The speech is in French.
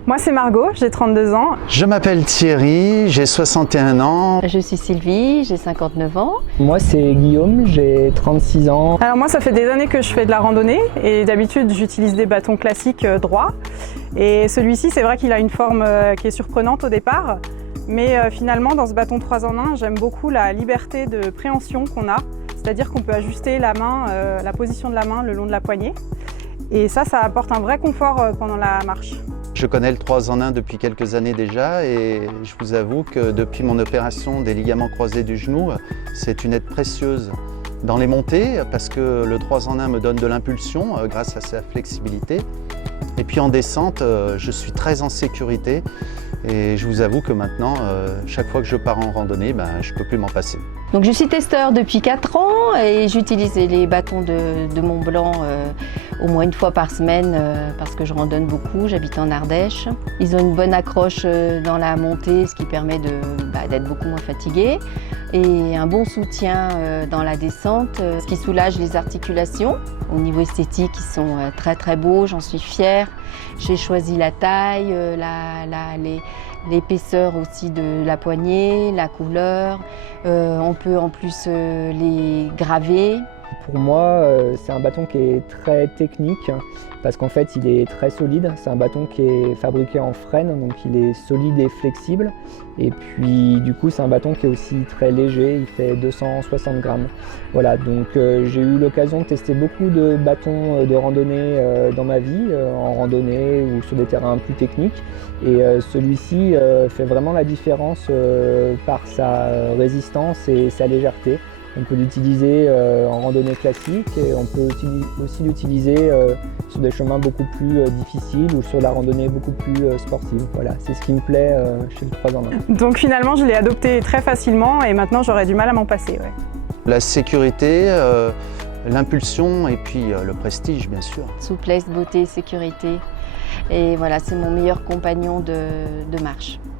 Moi c'est Margot, j'ai 32 ans. Je m'appelle Thierry, j'ai 61 ans. Je suis Sylvie, j'ai 59 ans. Moi c'est Guillaume, j'ai 36 ans. Alors moi ça fait des années que je fais de la randonnée et d'habitude j'utilise des bâtons classiques droits. Et celui-ci c'est vrai qu'il a une forme qui est surprenante au départ. Mais finalement dans ce bâton 3 en 1, j'aime beaucoup la liberté de préhension qu'on a. C'est-à-dire qu'on peut ajuster la main, la position de la main le long de la poignée. Et ça apporte un vrai confort pendant la marche. Je connais le 3 en 1 depuis quelques années déjà et je vous avoue que depuis mon opération des ligaments croisés du genou, c'est une aide précieuse dans les montées parce que le 3 en 1 me donne de l'impulsion grâce à sa flexibilité. Et puis en descente, je suis très en sécurité et je vous avoue que maintenant, chaque fois que je pars en randonnée, je ne peux plus m'en passer. Donc je suis testeur depuis 4 ans et j'utilise les bâtons de Mont Blanc au moins une fois par semaine parce que je randonne beaucoup, j'habite en Ardèche. Ils ont une bonne accroche dans la montée, ce qui permet d'être beaucoup moins fatigué, et un bon soutien dans la descente, ce qui soulage les articulations. Au niveau esthétique, ils sont très très beaux, j'en suis fière. J'ai choisi la taille, l'épaisseur aussi de la poignée, la couleur. On peut en plus les graver. Pour moi, c'est un bâton qui est très technique parce qu'en fait, il est très solide. C'est un bâton qui est fabriqué en frêne, donc il est solide et flexible. Et puis, du coup, c'est un bâton qui est aussi très léger. Il fait 260 grammes. Voilà, donc j'ai eu l'occasion de tester beaucoup de bâtons de randonnée dans ma vie, en randonnée ou sur des terrains plus techniques. Et celui-ci fait vraiment la différence par sa résistance et sa légèreté. On peut l'utiliser en randonnée classique et on peut aussi l'utiliser sur des chemins beaucoup plus difficiles ou sur la randonnée beaucoup plus sportive. Voilà, c'est ce qui me plaît chez le 3 en 1. Donc finalement je l'ai adopté très facilement et maintenant j'aurais du mal à m'en passer. Ouais. La sécurité, l'impulsion et puis le prestige bien sûr. Souplesse, beauté, sécurité. Et voilà, c'est mon meilleur compagnon de marche.